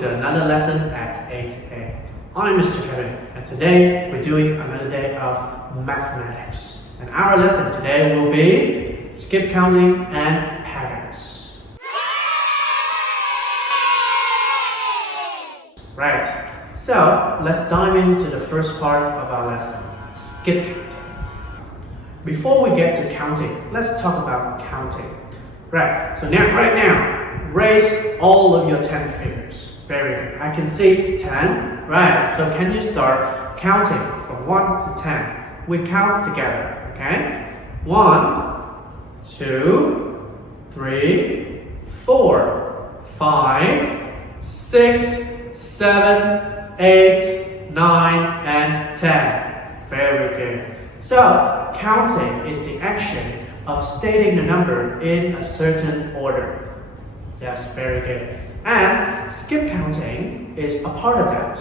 to another lesson at 𝐻𝐸. I'm Mr. Kevin, and today we're doing another day of mathematics. And our lesson today will be skip counting and patterns. Right, so let's dive into the first part of our lesson, skip counting. Before we get to counting, let's talk about counting. Right, so right now, raise all of your 10 fingers. Very good. I can see 10. Right, so can you start counting from 1 to 10? We count together, okay? 1, 2, 3, 4, 5, 6, 7, 8, 9, and 10. Very good. So, counting is the action of stating the number in a certain order. Yes, very good. And skip counting is a part of that.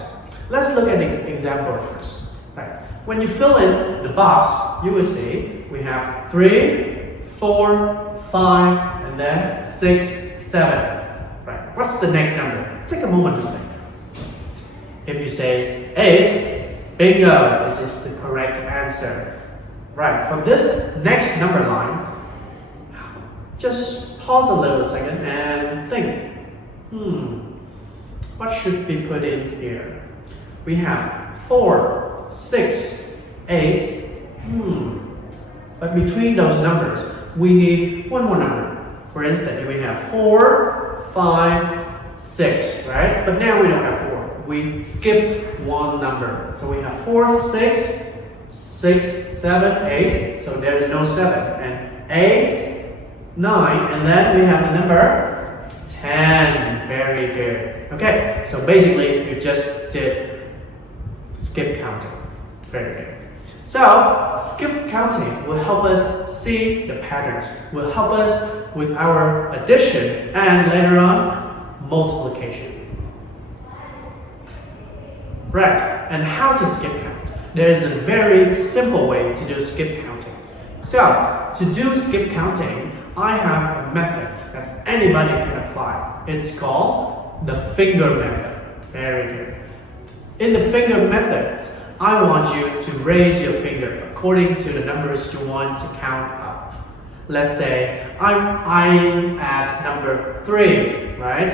Let's look at the example first. Right. When you fill in the box, you will see we have 3, 4, 5, and then 6, 7. Right. What's the next number? Take a moment to think. If you say 8, bingo, this is the correct answer. Right, for this next number line, just pause a little second and think. What should be put in here? We have 4, 6, 8. But between those numbers, we need one more number. For instance, we have 4, 5, 6, right? But now we don't have 4. We skipped one number. So we have 4, 6, 7, 8, so there's no 7, and 8, 9, and then we have the number 10. Very good. Okay, so basically you just did skip counting. Very good. So skip counting will help us see the patterns, will help us with our addition and later on multiplication. Right, and how to skip count? There is a very simple way to do skip counting. So, to do skip counting, I have a method that anybody can apply. It's called the finger method. Very good. In the finger method, I want you to raise your finger according to the numbers you want to count up. Let's say I'm at number 3, right?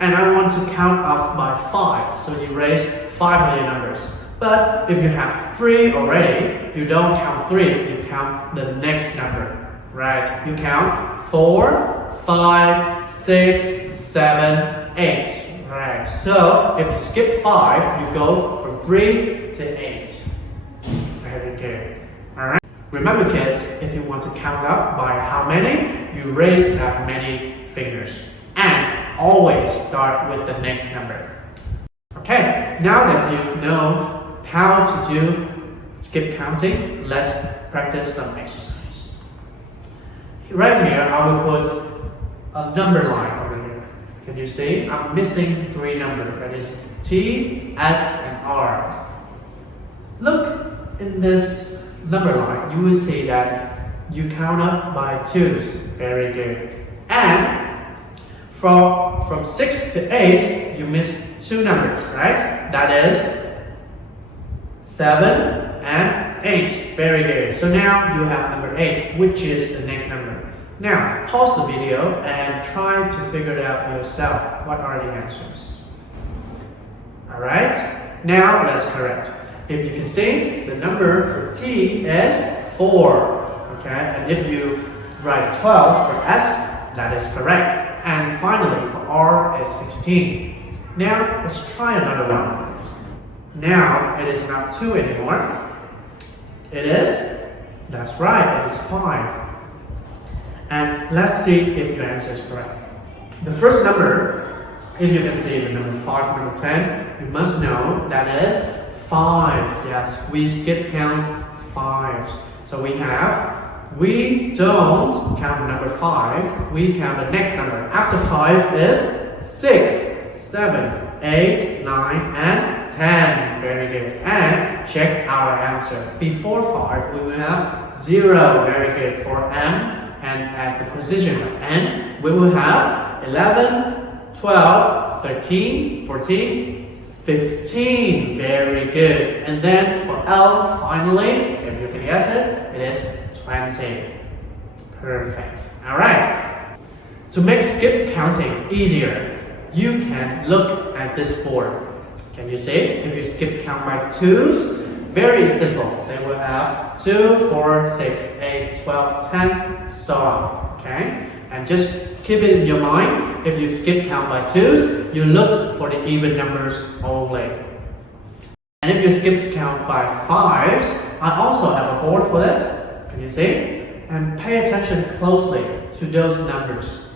And I want to count up by 5. So you raise 5 of your numbers. But if you have 3 already, you don't count 3, you count the next number, right? You count 4, 5, 6, 7, 8, right? So if you skip 5, you go from 3 to 8. Very good. All right. Remember, kids, if you want to count up by how many, you raise that many fingers, and always start with the next number. Okay. Now that you know how to do skip counting, let's practice some exercise. Right here, I will put a number line over here. Can you see? I'm missing 3 numbers. That is T, S, and R. Look in this number line. You will see that you count up by 2s. Very good. And from 6 to 8, you miss 2 numbers, right? That is 7 and 8. Very good. So now you have number 8, which is the next number. Now, pause the video and try to figure it out yourself. What are the answers? Alright, now let's correct. If you can see, the number for T is 4. Okay, and if you write 12 for S, that is correct. And finally, for R is 16. Now, let's try another one. Now, it is not 2 anymore. It is, that's right, it is 5. And let's see if your answer is correct. The first number, if you can see the number 5, number 10, you must know that is 5. Yes, we skip count 5s. So we don't count number 5, we count the next number. After 5 is 6, 7, 8, 9, and 10. Very good. And check our answer. Before 5, we will have 0. Very good. For M, and at the position of N, we will have 11, 12, 13, 14, 15. Very good. And then for L, finally, if you can guess it, it is 20. Perfect. All right. To make skip counting easier, you can look at this board. Can you see? If you skip count by twos, very simple. They will have 2, 4, 6, 8, 12, 10, so on. Okay? And just keep it in your mind. If you skip count by twos, you look for the even numbers only. And if you skip count by fives, I also have a board for that. Can you see? And pay attention closely to those numbers.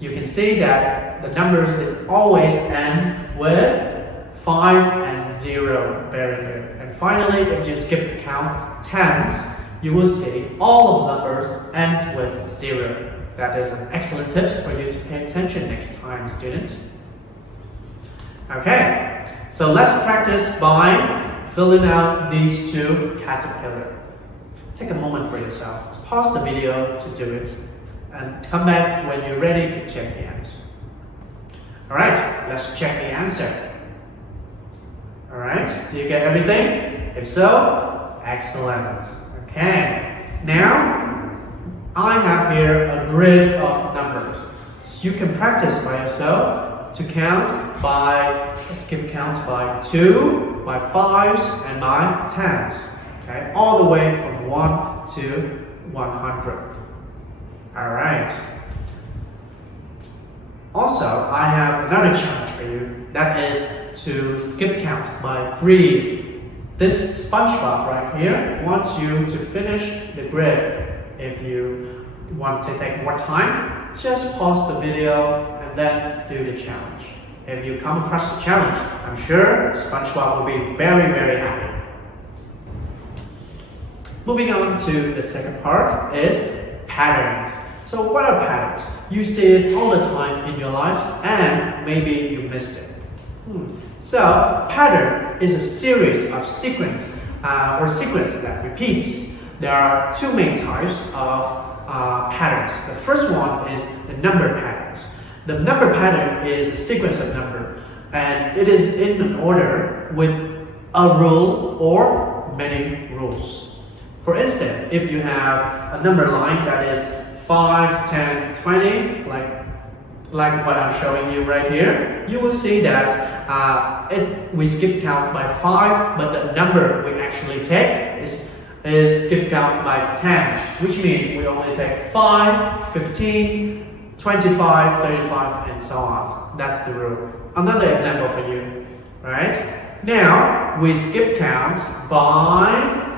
You can see that the numbers is always ends with 5 and 0. Very good. And finally, if you skip count tens, you will see all of the numbers ends with 0. That is an excellent tip for you to pay attention next time, students. Okay, so let's practice by filling out these two caterpillars. Take a moment for yourself. Pause the video to do it and come back when you're ready to check the answer. Alright, let's check the answer. Alright, do you get everything? If so, excellent. Okay, now I have here a grid of numbers. So you can practice by yourself to count by, skip counts by 2, by 5s, and by 10s. Okay, all the way from 1 to 100. Alright. Also, I have another challenge for you. That is to skip count by 3s. This SpongeBob right here wants you to finish the grid. If you want to take more time, just pause the video and then do the challenge. If you come across the challenge, I'm sure SpongeBob will be very, very happy. Moving on to the second part is patterns. So what are patterns? You see it all the time in your life and maybe you missed it. So pattern is a series of sequence that repeats. There are two main types of patterns. The first one is the number patterns. The number pattern is a sequence of number and it is in an order with a rule or many rules. For instance, if you have a number line that is 5, 10, 20, like what I'm showing you right here, you will see that we skip count by 5, but the number we actually take is skip count by 10, which means we only take 5, 15, 25, 35, and so on. That's the rule. Another example for you, right? Now, we skip count by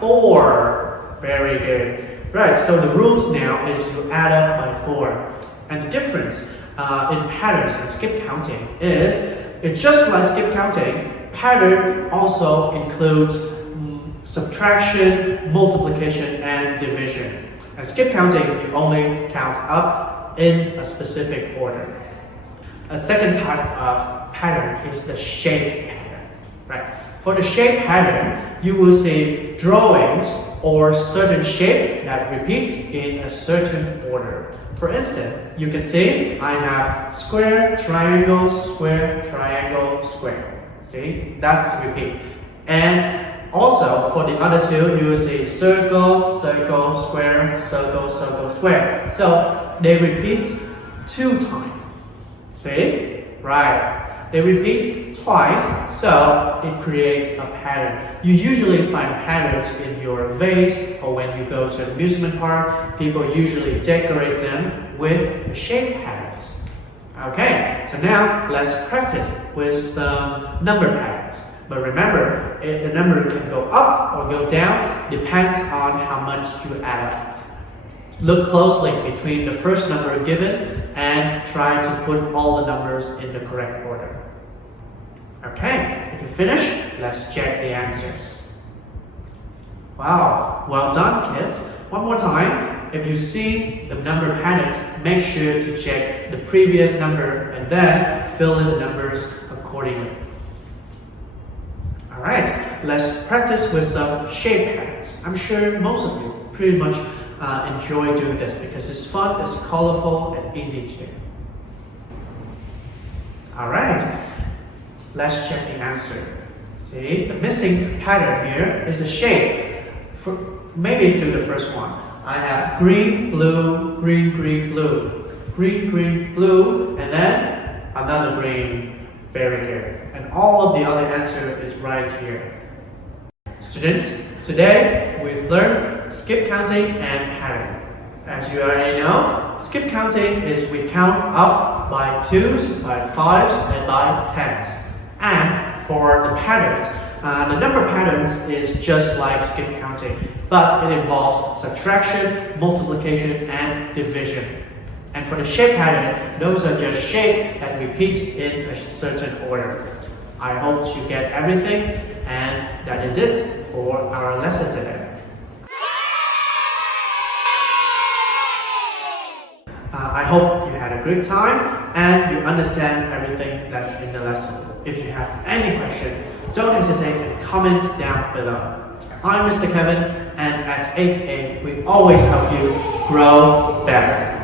4. Very good. Right, so the rules now is you add up by 4. And the difference in patterns and skip counting is, it's just like skip counting, pattern also includes subtraction, multiplication, and division. And skip counting, you only count up in a specific order. A second type of pattern is the shape pattern. Right? For the shape pattern, you will see drawings or certain shape that repeats in a certain order. For instance, you can see I have square, triangle, square, triangle, square. See, that's repeat. And also for the other two, you will see circle, circle, square, circle, circle, square. So they repeat 2 times. See? Right. They repeat twice, so it creates a pattern. You usually find patterns in your vase, or when you go to an amusement park, people usually decorate them with shape patterns. Okay, so now let's practice with some number patterns. But remember, the number can go up or go down, depends on how much you add up. Look closely between the first number given and try to put all the numbers in the correct order. Okay, if you finish, let's check the answers. Wow, well done, kids. One more time, if you see the number pattern, make sure to check the previous number and then fill in the numbers accordingly. Alright, let's practice with some shape patterns. I'm sure most of you pretty much enjoy doing this because it's fun, it's colorful, and easy to do. Alright, let's check the answer. See, the missing pattern here is the shape. Maybe do the first one. I have green, blue, green, green, blue. Green, green, blue, and then another green. Very good. And all of the other answer is right here. Students, today we've learned skip counting and pattern. As you already know, skip counting is we count up by 2s, by 5s, and by 10s. And for the patterns, the number patterns is just like skip counting, but it involves subtraction, multiplication, and division. And for the shape pattern, those are just shapes that repeat in a certain order. I hope you get everything, and that is it for our lesson today. I hope you had a great time and you understand everything that's in the lesson. If you have any question, don't hesitate and comment down below. I'm Mr. Kevin, and at 8A, we always help you grow better.